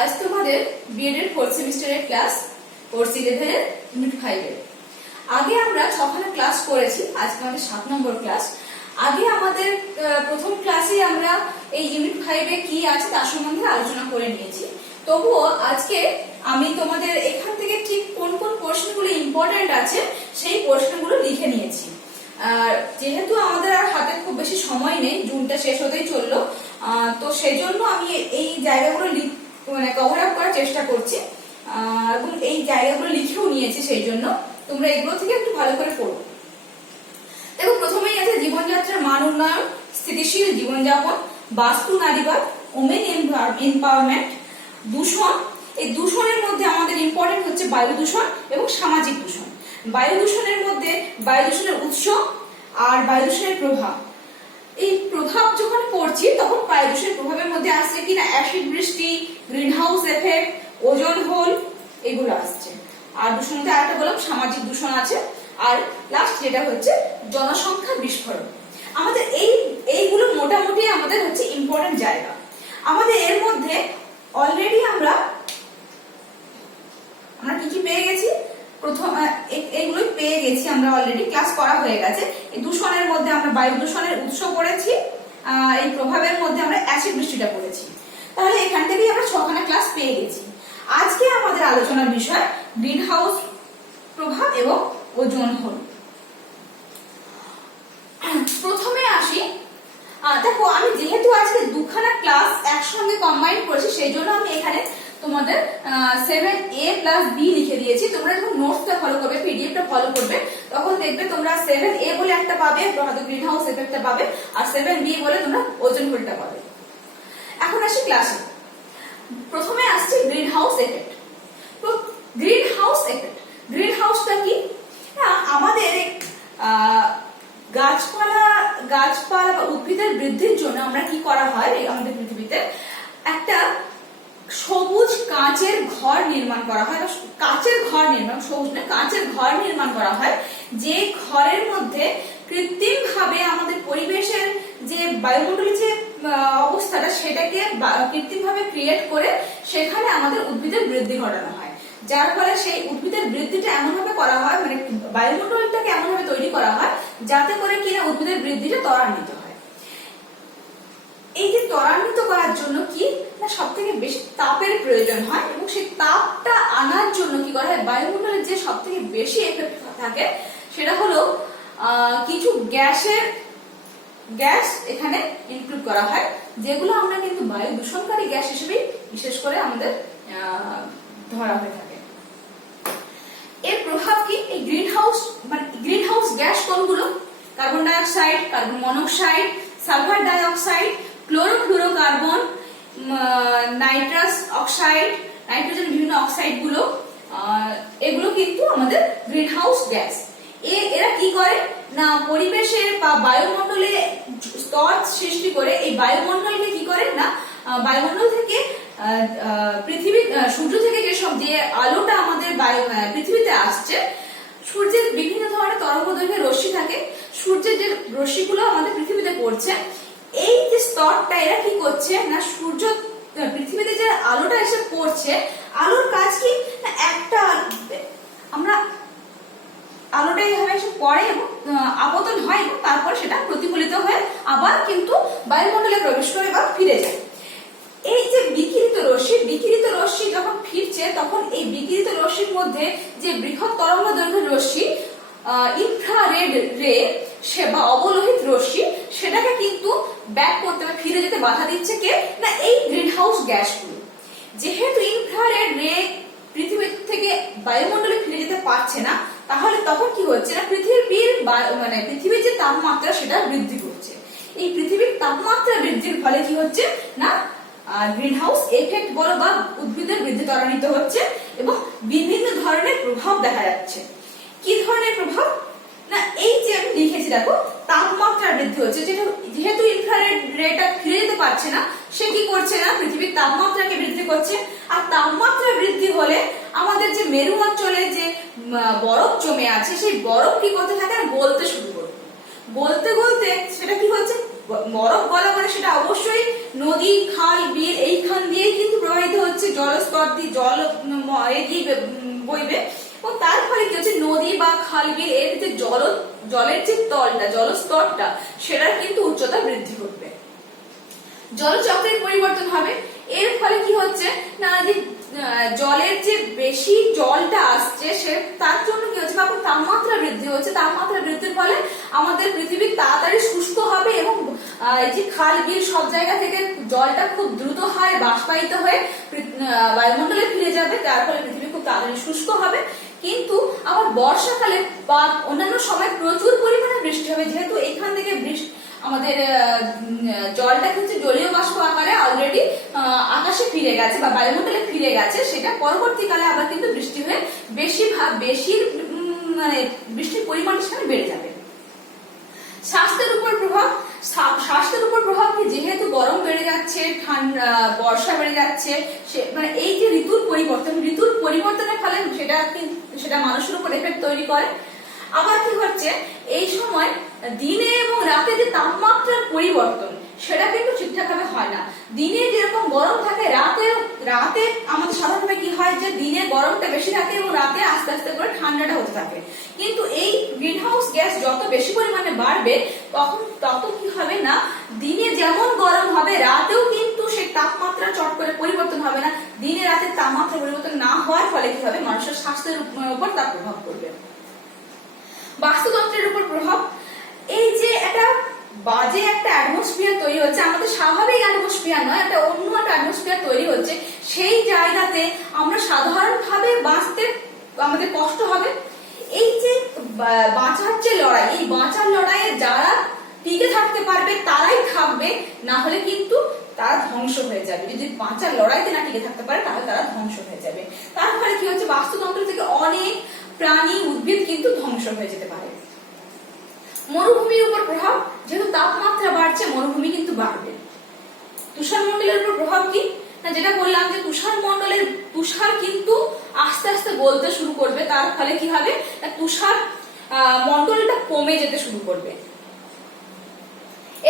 আজ তোমাদের বিএড এর 4th সেমিস্টারের ক্লাস কোর্স 11 এর ইউনিট 5 এর। আগে আমরা 6খানা ক্লাস করেছি, আজকে আমাদের 7 নম্বর ক্লাস। আগে আমাদের প্রথম ক্লাসে আমরা এই ইউনিট 5 এ কি আছে তার সম্বন্ধে আলোচনা করে নিয়েছি। তবুও আজকে আমি তোমাদের এখান থেকে ঠিক কোন কোন প্রশ্নগুলো ইম্পর্টেন্ট আছে সেই প্রশ্নগুলো লিখে নিয়েছি। আর যেহেতু আমাদের আর হাতে খুব বেশি সময় নেই, জুনটা শেষ হতেই চললো, তো সেই জন্য আমি এই জায়গাগুলো কভার আপ করার চেষ্টা করছি এবং এই জায়গাগুলো লিখেও নিয়েছি। সেই জন্য তোমরা এগুলো থেকে একটু ভালো করে পড়ো। দেখো, প্রথমেই আছে জীবনযাত্রার মান উন্নয়ন, স্থিতিশীল জীবনযাপন, বাস্তু নারীবাদ, ওমেন এম্পাওয়ারমেন্ট, দূষণ। এই দূষণের মধ্যে আমাদের ইম্পর্টেন্ট হচ্ছে বায়ু দূষণ এবং সামাজিক দূষণ। বায়ু দূষণের মধ্যে বায়ু দূষণের উৎস আর বায়ু দূষণের প্রভাব। এই প্রভাব যখন পড়ছি তখন বায়ু দূষণের প্রভাবের মধ্যে আসছে কিনা অ্যাসিড বৃষ্টি, greenhouse effect, ozone hole, এগুলো আসছে। আর দূষণের মধ্যে আরেকটা বললাম সামাজিক দূষণ আছে। আর লাস্ট যেটা হচ্ছে জনসংখ্যা বিস্ফোরণ। আমাদের এইগুলো মোটামুটি আমাদের হচ্ছে ইম্পর্টেন্ট জায়গা। আমাদের এর মধ্যে অলরেডি আমরা কি কি পেয়ে গেছি, প্রথম এইগুলোই পেয়ে গেছি আমরা, অলরেডি ক্লাস করা হয়ে গেছে। এই দূষণের মধ্যে আমরা বায়ু দূষণের উৎস পড়েছি, এই প্রভাবের মধ্যে আমরা অ্যাসিড বৃষ্টিটা পড়েছি। তাহলে এখান থেকেই আমরা 6খানা ক্লাস পেয়ে গেছি। আজকে আমাদের আলোচনার বিষয় গ্রিন হাউস প্রভাব এবং ওজোন হোল। প্রথমে আসি, দেখো আমি যেহেতু আজকে 2খানা ক্লাস একসঙ্গে কম্বাইন করেছি সেই জন্য আমি এখানে তোমাদের 7A + B লিখে দিয়েছি। তোমরা যখন নোটসটা ফলো করবে, পিডিএফটা ফলো করবে, তখন দেখবে তোমরা 7A বলে একটা পাবে, হয়তো গ্রিন হাউস এফেক্টটা পাবে, আর 7B বলে তোমরা ওজোন হোলটা পাবে। এখন আসি ক্লাসে। প্রথমে আসছে গ্রিন হাউস এফেক্ট। তো গ্রিন হাউস এফেক্ট, গ্রিন হাউসটা কি? আমাদের গাছপালা বা উদ্ভিদের বৃদ্ধির জন্য আমরা কি করা হয় আমাদের পৃথিবীতে, একটা সবুজ কাঁচের ঘর নির্মাণ করা হয়। কাঁচের ঘর নির্মাণ, সবুজ না, কাঁচের ঘর নির্মাণ করা হয়, যে ঘরের মধ্যে কৃত্রিম ভাবে আমাদের পরিবেশের যে বায়ুমণ্ডলের যে অবস্থাটা সেটাকে কৃত্রিম ভাবে ক্রিয়েট করে সেখানে আমাদের উদ্ভিদের বৃদ্ধি ঘটানো হয়। যার ফলে সেই উদ্ভিদের বৃদ্ধিটা এমন ভাবে করা হয়, মানে বায়ুমণ্ডলটাকে এমন ভাবে তৈরি করা হয় যাতে করে কিনা উদ্ভিদের বৃদ্ধিটা ত্বরান্বিত হয়। এই যে ত্বরান্বিত করার জন্য কি না, সব থেকে বেশি তাপের প্রয়োজন হয় এবং সেই তাপটা আনার জন্য কি করা হয়, বায়ুমণ্ডলের যে সব থেকে বেশি এফেক্ট থাকে সেটা হলো কিছু গ্যাস এখানে ইনক্লুড করা হয়, যেগুলো আমরা কিন্তু বায়ু দূষণকারী গ্যাস হিসেবে বিশেষ করে আমাদের ধরা হয়ে থাকে। এর প্রভাব কি? এই গ্রিন হাউস গ্যাস কোনগুলো? Carbon dioxide, carbon monoxide, sulphur dioxide, chlorofluorocarbon, nitrous oxide, nitrogen, বিভিন্ন অক্সাইড গুলো, এগুলো কিন্তু আমাদের গ্রিন হাউস গ্যাস। এরা কি করে না, পরিবেশের বা বায়ুমণ্ডলে স্তর সৃষ্টি করে এই বায়ুমণ্ডলকে কি করে না, বায়ুমণ্ডল থেকে সূর্য থেকে যে আলোটা আমাদের পৃথিবীতে আসছে, সূর্যের বিভিন্ন ধরনের তরঙ্গদৈর্ঘ্যের রশ্মি থাকে, সূর্যের যে রশ্মিগুলো আমাদের পৃথিবীতে পড়ছে, এই যে স্তরটা এরা কি করছে না, পৃথিবীতে যে আলোটা এসে পড়ছে, আলোর কাজ কি না, একটা আমরা আলোটা এইভাবে এসে পড়ে এবং আপতন হয় এবং তারপর সেটা প্রতিফলিত হয়ে আবার কিন্তু বায়ুমণ্ডলে প্রবেশ করে বা ফিরে যায়। এই যে বিকিরিত রশ্মি যখন ফিরছে, তখন এই বিকিরিত রশ্মির মধ্যে যে বৃহৎ তরঙ্গ দৈর্ঘ্যের রশ্মি, ইনফ্রারেড রে বা অবলোহিত রশ্মি, সেটাকে কিন্তু ব্যাক করতে বা ফিরে যেতে বাধা দিচ্ছে কে না, এই গ্রিন হাউস গ্যাসগুলো। যেহেতু ইনফ্রারেড রে পৃথিবী থেকে বায়ুমণ্ডলে ফিরে যেতে পারছে না, তাহলে তখন কি হচ্ছে না, পৃথিবীর যে তাপমাত্রা সেটা বৃদ্ধি করছে। এই পৃথিবীর তাপমাত্রা বৃদ্ধির ফলে কি হচ্ছে না, গ্রিন হাউস এফেক্ট বলো বা উদ্ভিদের বৃদ্ধি ত্বরান্বিত হচ্ছে এবং বিভিন্ন ধরনের প্রভাব দেখা যাচ্ছে। কি ধরনের প্রভাব না, এই যে আমি লিখেছি দেখো, তাপমাত্রা বৃদ্ধি হচ্ছে, যেহেতু ইনফ্রারেড রেটা ফিরে যেতে পারছে না, সে কি করছে না, পৃথিবীর তাপমাত্রাকে বৃদ্ধি করছে। আর তাপমাত্রা বৃদ্ধি হলে আমাদের যে মেরু অঞ্চলে যে বরফ জমে আছে, সেই বরফ কি করতে থাকে, গলতে শুরু করবে। গলতে সেটা কি হচ্ছে, বরফ গলা মানে সেটা অবশ্যই নদী, খাল, বিল এইখান দিয়েই কিন্তু প্রবাহিত হচ্ছে। হচ্ছে জলস্তর দিয়ে জল এগিয়ে বইবে, এবং তার ফলে কি হচ্ছে নদী বা খাল বিল এর যে জলের যে তলটা জলস্তরটা সেটার কিন্তু উচ্চতা বৃদ্ধি করবে। জলচক্রের পরিবর্তন হবে, এর ফলে কি হচ্ছে না যে জলের যে বেশি জলটা আসছে সে তার জন্য কি হচ্ছে বা তাপমাত্রা বৃদ্ধি হচ্ছে, তাপমাত্রা বৃদ্ধির ফলে আমাদের পৃথিবী তাড়াতাড়ি শুষ্ক হবে এবং এই যে খাল বিল সব জায়গা থেকে জলটা খুব দ্রুত হারে বাষ্পায়িত হয়ে বায়ুমণ্ডলে ফিরে যাবে, যার ফলে পৃথিবী খুব তাড়াতাড়ি শুষ্ক হবে। কিন্তু আবার বর্ষাকালে বা অন্যান্য সময় প্রচুর পরিমাণে বৃষ্টি হবে, যেহেতু এখান থেকে আমাদের জলটা কিন্তু জলীয় বাষ্প আকারে অলরেডি আকাশে ফিরে গেছে বা বায়ুমণ্ডলে ফিরে গেছে, সেটা পরবর্তীকালে আবার কিন্তু বৃষ্টি হয়ে বেশি মানে বৃষ্টির পরিমাণ সেখানে বেড়ে যাবে। স্বাস্থ্যের উপর প্রভাব, স্বাস্থ্যের উপর প্রভাব কি, যেহেতু গরম বেড়ে যাচ্ছে, ঠান্ডা বর্ষা বেড়ে যাচ্ছে, মানে এই যে ঋতুর পরিবর্তনের ফলে সেটা মানুষের উপর এফেক্ট তৈরি করে। আবার কি হচ্ছে এই সময় দিনে এবং রাতে যে তাপমাত্রার পরিবর্তন সেটা কিন্তু ঠিকঠাক ভাবে হয় না। দিনে যেরকম গরম থাকে রাতে আমাদের সাধারণভাবে কি হয় যে দিনে গরমটা বেশি থাকে এবং রাতে আস্তে আস্তে করে ঠান্ডাটা হতে থাকে। কিন্তু এই গ্রিন হাউস গ্যাস যত বেশি পরিমাণে বাড়বে তত কি হবে না, দিনে যেমন গরম হবে রাতেও কিন্তু সেই তাপমাত্রা চট করে পরিবর্তন হবে না। দিনে রাতে তাপমাত্রা পরিবর্তন না হওয়ার ফলে কি হবে, মানুষের স্বাস্থ্যের উপর তার প্রভাব পড়বে। বাস্তুতন্ত্রের উপর প্রভাব, এই যে একটা বাজে একটা অ্যাটমসফিয়ার তৈরি হচ্ছে, আমাদের স্বাভাবিক অ্যাটমসফিয়ার নয়, একটা অন্য একটা অ্যাটমসফিয়ার তৈরি হচ্ছে, সেই জায়গাতে আমরা সাধারণভাবে বাঁচতে আমাদের কষ্ট হবে। এই যে বাঁচার যে লড়াই, এই বাঁচার লড়াইয়ে যারা টিকে থাকতে পারবে তারাই থাকবে, না হলে কিন্তু তারা ধ্বংস হয়ে যাবে। যদি বাঁচার লড়াইতে না টিকে থাকতে পারে তাহলে তারা ধ্বংস হয়ে যাবে। তার ফলে কি হচ্ছে, বাস্তুতন্ত্র থেকে অনেক প্রাণী উদ্ভিদ কিন্তু ধ্বংস হয়ে যেতে পারে। মরুভূমির উপর প্রভাব, যেহেতু তাপমাত্রা বাড়ছে মরুভূমি কিন্তু বাড়বে। তুষার মণ্ডলের উপর প্রভাব কি না, যেটা বললাম যে তুষার কিন্তু আস্তে আস্তে গলতে শুরু করবে, তার ফলে কি হবে না তুষার মণ্ডলটা কমে যেতে শুরু করবে।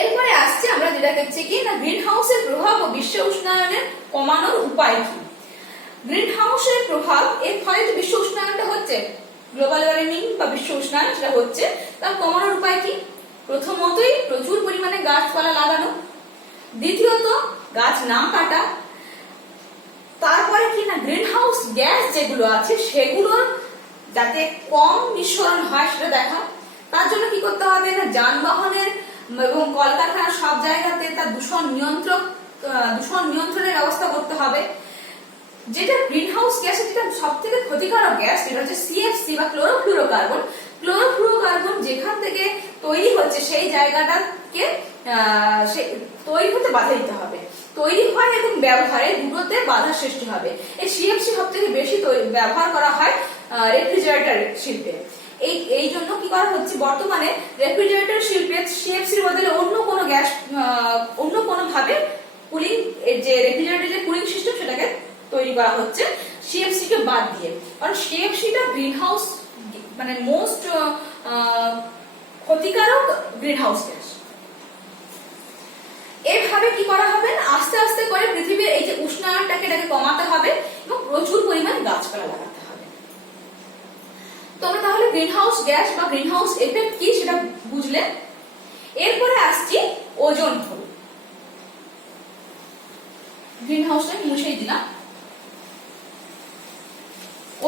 এরপরে আসছে আমরা যেটা দেখছি কি না গ্রিন হাউসের প্রভাব ও বিশ্ব উষ্ণায়নের কমানোর উপায় কি। গ্রিন হাউসের প্রভাব, এর ফলে যে বিশ্ব উষ্ণায়নটা হচ্ছে, গ্লোবাল ওয়ার্মিং বা বিশ্ব উষ্ণায়ন সেটা হচ্ছে, তার কমানোর উপায় কি, প্রথমতই প্রচুর পরিমাণে গাছপালা লাগানো, দ্বিতীয়ত গাছ না কাটা, তারপরে কি না গ্রিন হাউস গ্যাস যেগুলো আছে সেগুলোর যাতে কম নিঃসরণ হয় সেটা দেখা। তার জন্য কি করতে হবে না যানবাহনের এবং কলকারখানা সব জায়গাতে তার দূষণ নিয়ন্ত্রণের ব্যবস্থা করতে হবে। যেটা গ্রিন হাউস গ্যাস, যেটা সব থেকে ক্ষতিকারক গ্যাস সেটা হচ্ছে সিএফসি বা ক্লোরোফ্লুরোকার্বন যেখান থেকে তৈরি হচ্ছে সেই জায়গাটাকে তৈরি হতে বাধা দিতে হবে। তৈরি হয় এবং ব্যবহারে দুটোতে বাধা সৃষ্টি হবে। এই সিএফসি সব থেকে বেশি ব্যবহার করা হয় রেফ্রিজারেটর শিল্পে। এই জন্য কি করা হচ্ছে, বর্তমানে রেফ্রিজারেটর শিল্পে সিএফসির বদলে অন্য কোনো ভাবে কুলিং, যে রেফ্রিজারেটর যে কুলিং সিস্টেম সেটাকে তৈরি করা হচ্ছে সিএফসি কে বাদ দিয়ে, কারণ সিএফসিটা গ্রিন হাউস মানে মোস্ট ক্ষতিকারক গ্রিন হাউস গ্যাস। এভাবে কি করা হবে, আস্তে আস্তে করে পৃথিবীর এই যে উষ্ণায়নটাকে কমাতে হবে এবং প্রচুর পরিমাণে গাছপালা লাগাতে হবে। তোমরা তাহলে গ্রিন হাউস গ্যাস বা গ্রিন হাউস এফেক্ট কি সেটা বুঝলে। এরপরে আসছি ওজোন হল। গ্রিন হাউসটা মুছেই দিলাম।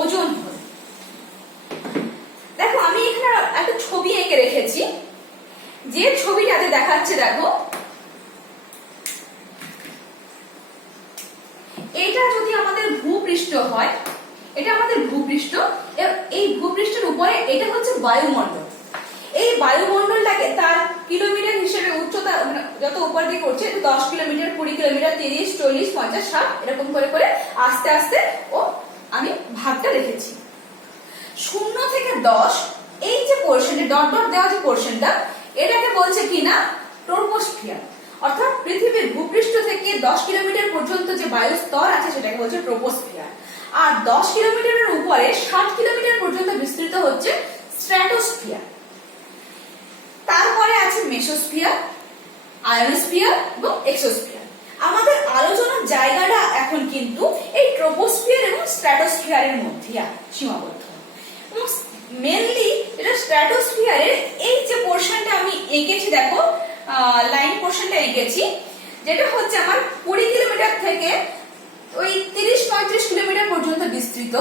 ওজোন হল, দেখো আমি এখানে একটা ছবি এঁকে রেখেছি, যে ছবিটাতে দেখাচ্ছে দেখো এটা যদি আমাদের ভূপৃষ্ঠ হয়, এটা আমাদের ভূপৃষ্ঠ, এই ভূপৃষ্ঠের উপরে এটা হচ্ছে বায়ুমণ্ডল। এই বায়ুমণ্ডলটাকে তার কিলোমিটার হিসেবে উচ্চতা যত উপর দিকে করছে 10 কিলোমিটার, 20 কিলোমিটার, 30, 40, 50, 60 এরকম করে করে আস্তে আস্তে আমি ভাগটা রেখেছি। 0 থেকে 10 এই যে পোরশনটা ডট ডট দেওয়া যে পোরশনটা, এটাকে বলছে কিনা ট্রপোস্ফিয়ার, অর্থাৎ পৃথিবীর ভূপৃষ্ঠ থেকে 10 কিলোমিটার পর্যন্ত যে বায়ু স্তর আছে সেটাকে বলছে ট্রপোস্ফিয়ার। আর 10 কিলোমিটারের উপরে 60 কিলোমিটার পর্যন্ত বিস্তৃত হচ্ছে স্ট্র্যাটোস্ফিয়ার। তারপরে আছে মেসোস্ফিয়ার, আয়োনোস্ফিয়ার এবং এক্সোস্ফিয়ার। আমাদের আলোচনার জায়গাটা এখন কিন্তু এই ট্রোপোস্ফিয়ার এবং স্ট্র্যাটোস্ফিয়ারের মধ্যে সীমাবদ্ধ। এবং মেনলি যেটা স্ট্র্যাটোস্ফিয়ারের এই যে পোর্শনটা আমি এঁকেছি, দেখো লাইন পোর্শনটা এঁকেছি, যেটা হচ্ছে আমার 20 কিলোমিটার থেকে ওই 30-35 কিলোমিটার পর্যন্ত বিস্তৃত,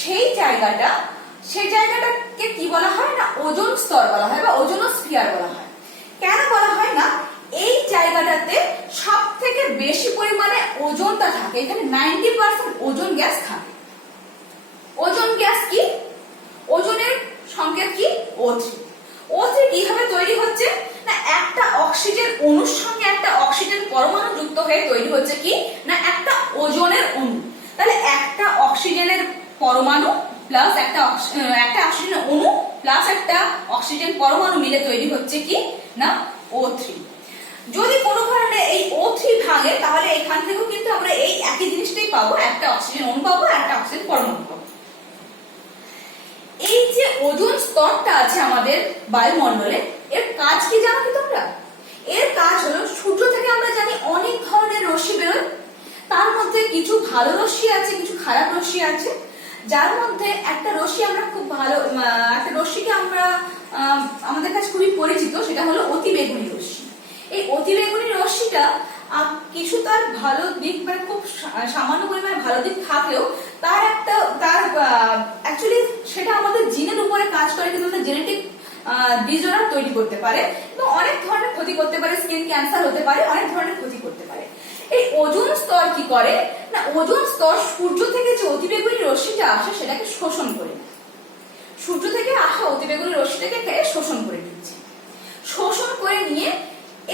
সেই জায়গাটাকে কি বলা হয় না ওজোন স্তর বলা হয় বা ওজোনোস্ফিয়ার বলা হয়। কেন বলা হয় না, এই জায়গাটাতে সব থেকে বেশি পরিমাণে ওজোনটা থাকে, এখানে 90% ওজোন গ্যাস থাকে। ওজোন গ্যাস কি, ওজনের সংকেত কি O3। O3 কিভাবে তৈরি হচ্ছে না, একটা অক্সিজেন অণুর সঙ্গে একটা অক্সিজেন পরমাণু যুক্ত হয়ে তৈরি হচ্ছে কি না একটা ওজনের অণু। তাহলে একটা অক্সিজেনের পরমাণু প্লাস একটা অক্সিজেন অণু প্লাস একটা অক্সিজেন পরমাণু মিলে তৈরি হচ্ছে কি না O3। যদি কোনো কারণে এই O3 ভাঙে তাহলে এখান থেকেও কিন্তু আমরা এই একই জিনিসটাই পাবো, একটা অক্সিজেন অণু পাবো, একটা অক্সিজেন পরমাণু পাবো। এই যে ওজোন স্তরটা আছে আমাদের বায়ুমণ্ডলে, এর কাজ কি জানো কি তোমরা? এর কাজ হলো, সূর্য থেকে আমরা জানি অনেক ধরনের রশ্মি বেরোয়, তার মধ্যে কিছু ভালো রশ্মি আছে, কিছু খারাপ রশ্মি আছে। যার মধ্যে একটা রশ্মি আমরা খুব ভালো, একটা রশ্মিকে আমরা আমাদের কাছে খুবই পরিচিত, সেটা হলো অতিবেগুনি রশ্মি। এই অতিবেগুনি রশ্মিটা কিছু তার ভালো দিক, মানে খুব সামান্য পরিমাণে ভালো দিক থাকলেও তার অ্যাকচুয়ালি সেটা আমাদের জিনের উপরে কাজ করে, কিন্তু জেনেটিক ডিসঅর্ডার তৈরি করতে পারে এবং অনেক ধরনের ক্ষতি করতে পারে, স্কিন ক্যান্সার হতে পারে, অনেক ধরনের ক্ষতি করতে পারে। এই ওজোন স্তর কি করে না, ওজোন স্তর সূর্য থেকে যে অতিবেগুনি রশ্মিটা আসে সেটাকে শোষণ করে নেয়। সূর্য থেকে আসা অতিবেগুনি রশ্মিটাকে শোষণ করে নিচ্ছে। শোষণ করে নিয়ে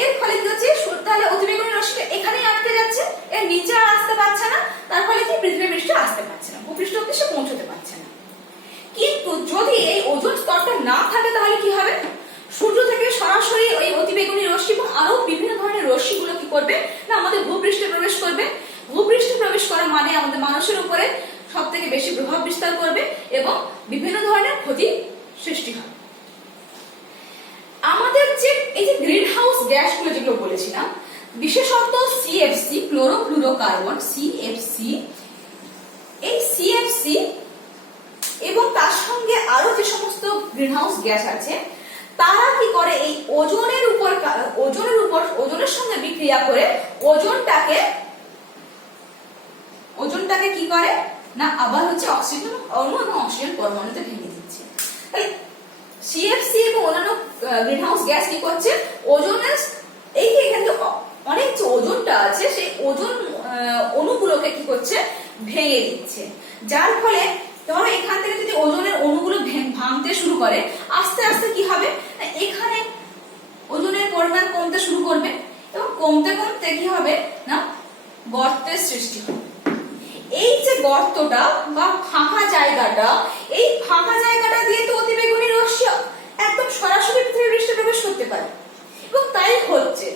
এর ফলে কি হচ্ছে, তাহলে অতিবেগুনি রশ্মিটা এখানেই আটকে যাচ্ছে, এর নিচে আর আসতে পারছে না, তার ফলে কি পৃথিবী পৃষ্ঠে আসতে পারছে না, ভূপৃষ্ঠ অবধি সে পৌঁছতে পারছে না। কিন্তু যদি এই ওজোন স্তরটা না থাকে তাহলে কি হবে, সূর্য থেকে সরাসরি ওই অতিবেগুনি রশ্মি এবং আরো বিভিন্ন ধরনের রশ্মিগুলো কি করবে না আমাদের ভূপৃষ্ঠে প্রবেশ করবে। ভূপৃষ্ঠে প্রবেশ করা মানে আমাদের মানুষের উপরে সব থেকে বেশি প্রভাব বিস্তার করবে এবং বিভিন্ন ধরনের ক্ষতি সৃষ্টি হবে। আমাদের যে এই যে গ্রিন হাউস গ্যাসগুলো যেগুলো বলেছিলাম, বিশেষত সিএফসি, ক্লোরোফ্লুরোকার্বন, সিএফসি, এই সিএফসি এবং তার সঙ্গে আরো যে সমস্ত গ্রিন হাউস গ্যাস আছে, তারা কি করে এই ওজনের সঙ্গে বিক্রিয়া করে ওজনটাকে কি করে না আবার হচ্ছে অক্সিজেন অণু এবং অক্সিজেন পরমাণুতে ভেঙে দিচ্ছে। তাই সিএফসি এবং অন্যান্য গ্রিনহাউস গ্যাস কি করছে, ওজনের এই যে এখানে অনেক যে ওজনটা আছে সেই ওজন অণুগুলোকে কি করছে ভেঙে দিচ্ছে। যার ফলে ধরো এখান থেকে যদি ওজনের অণুগুলো ভাঙতে শুরু করে, আস্তে আস্তে কি হবে, এখানে ওজনের পরিমাণ কমতে শুরু করবে এবং কমতে কমতে কি হবে না গর্তের সৃষ্টি হবে। এই যে গর্তটা বা ফাঁকা জায়গাটা, এই ফাঁকা জায়গাটা দিয়ে তো অতিবেগুনি রশ্মি একদম সরাসরি পৃথিবী পৃষ্ঠে প্রবেশ করতে পারে এবং তাই হচ্ছে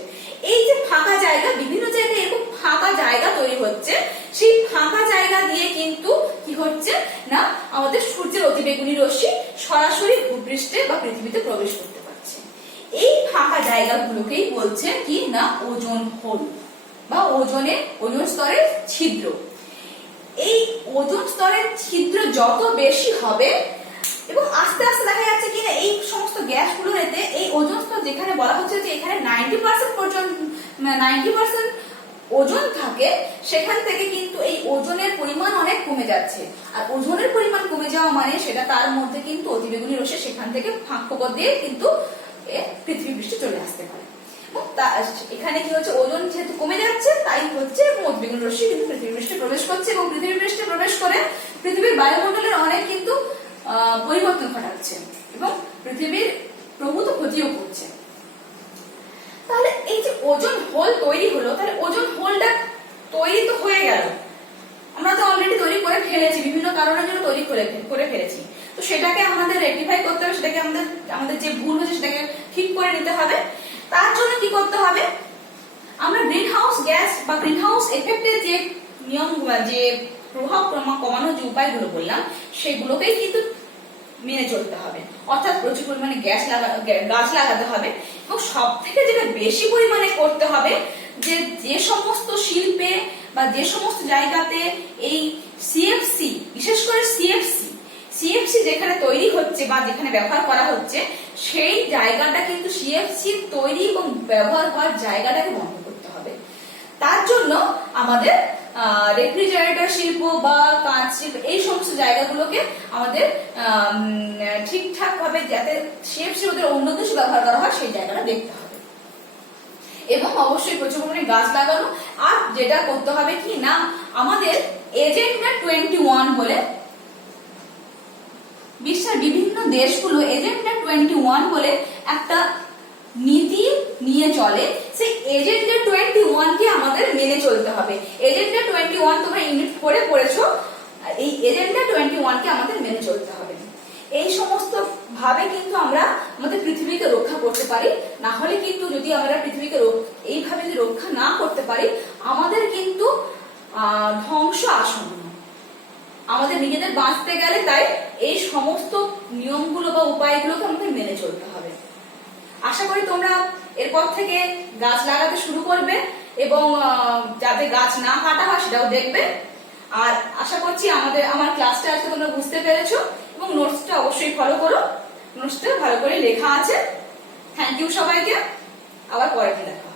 এই যে ফাঁকা জায়গা, বিভিন্ন জায়গায় এরকম ফাঁকা জায়গা তৈরি হচ্ছে, সেই ফাঁকা জায়গা দিয়ে কিন্তু কি হচ্ছে না আমাদের সূর্যের অতিবেগুনি রশ্মি সরাসরি ভূপৃষ্ঠে বা পৃথিবীতে প্রবেশ করতে পারছে। এই ফাঁকা জায়গাগুলোকেই বলছে কি না ওজোন হোল বা ওজোন স্তরের ছিদ্র। এই ওজোন স্তরের ছিদ্র যত বেশি হবে এবং আস্তে আস্তে দেখা যাচ্ছে কি না এই সমস্ত গ্যাসগুলোর এতে এই ওজোন স্তর, যেখানে বলা হচ্ছে যে এখানে 90% পর্যন্ত 90% ওজন থাকে, সেখান থেকে কিন্তু এই ওজনের পরিমাণ অনেক কমে যাচ্ছে। আর ওজনের পরিমাণ কমে যাওয়া মানে সেটা তার মধ্যে কিন্তু অতিবেগুনি রশ্মি সেখান থেকে ফাঁক ফোকর দিয়ে কিন্তু পৃথিবী পৃষ্ঠে চলে আসতে পারে। এখানে কি হচ্ছে, ওজন যেহেতু কমে যাচ্ছে তাই হচ্ছে অতিবেগুনি রশ্মি কিন্তু পৃথিবী পৃষ্ঠে প্রবেশ করছে এবং পৃথিবী পৃষ্ঠে প্রবেশ করে পৃথিবীর বায়ুমণ্ডলের অনেক কিন্তু পরিবর্তন ঘটাচ্ছে এবং পৃথিবীর প্রভূত ক্ষতিও করছে। তাহলে এই যে ওজোন হোল তৈরি হলো, তাহলে ওজোন হোলটা তৈরি তো হয়ে গেল, আমরা তো অলরেডি তৈরি করে ফেলেছি, বিভিন্ন কারণের জন্য তৈরি করে ফেলেছি। তো সেটাকে আমাদের রেকটিফাই করতে হবে, সেটাকে আমাদের যে ভুল হয়েছে সেটাকে ঠিক করে নিতে হবে। তার জন্য কি করতে হবে, আমরা গ্রিন হাউস গ্যাস বা গ্রিন হাউস এফেক্টের যে নিয়ম, যে প্রভাব কমানোর যে উপায়গুলো বললাম সেগুলোকেই কিন্তু মেনে চলতে হবে। অর্থাৎ প্রচুর পরিমাণে গাছ লাগাতে হবে এবং সব থেকে যেটা বেশি পরিমাণে করতে হবে যে সমস্ত শিল্পে বা যে সমস্ত জায়গাতে এই সিএফসি, বিশেষ করে সিএফসি যেখানে তৈরি হচ্ছে বা যেখানে ব্যবহার করা হচ্ছে সেই জায়গাটা কিন্তু সিএফসি তৈরি এবং ব্যবহার হওয়ার জায়গাটাকে বন্ধ করতে হবে। তার জন্য আমাদের রেফ্রিজারেটর শিল্প বা কাঁচ শিল্প এই সমস্ত জায়গাগুলোকে আমাদের ঠিকঠাক ভাবে যাতে সিএফসি ওদের অন্য কিছু ব্যবহার করা হয় সেই জায়গাটা দেখতে হবে। এবং অবশ্যই প্রচুর পরিমাণে গাছ লাগানো। আর যেটা করতে হবে কি না, আমাদের এজেন্ডা 21 বলে বিশ্বের বিভিন্ন দেশগুলো এজেন্ডা 21 বলে একটা নীতি নিয়ে চলে। সেই এজেন্ডা 21 কে আমাদের মেনে চলতে হবে। এজেন্ডা 21 তোমরা ইউনিট 4 এ পড়েছো। এই এজেন্ডা 21 কে আমাদের মেনে চলতে হবে। এই সমস্ত ভাবে কিন্তু আমরা আমাদের পৃথিবীকে রক্ষা করতে পারি। না হলে কিন্তু যদি আমরা পৃথিবীকে এইভাবে যদি রক্ষা না করতে পারি আমাদের কিন্তু ধ্বংস আসন্ন। আমাদের নিজেদের বাঁচতে গেলে তাই এই সমস্ত নিয়মগুলো বা উপায়গুলোকে আমাদের মেনে চলতে হবে। আশা করি তোমরা এরপর থেকে গাছ লাগাতে শুরু করবে এবং যাতে গাছ না কাটা হয় সেটাও দেখবে। আর আশা করছি আমার ক্লাসটা আজকে তোমরা বুঝতে পেরেছো এবং নোটসটা অবশ্যই ফলো করো। নোটসটা ভালো করে লেখা আছে। থ্যাংক ইউ সবাইকে, আবার পরে দেখা।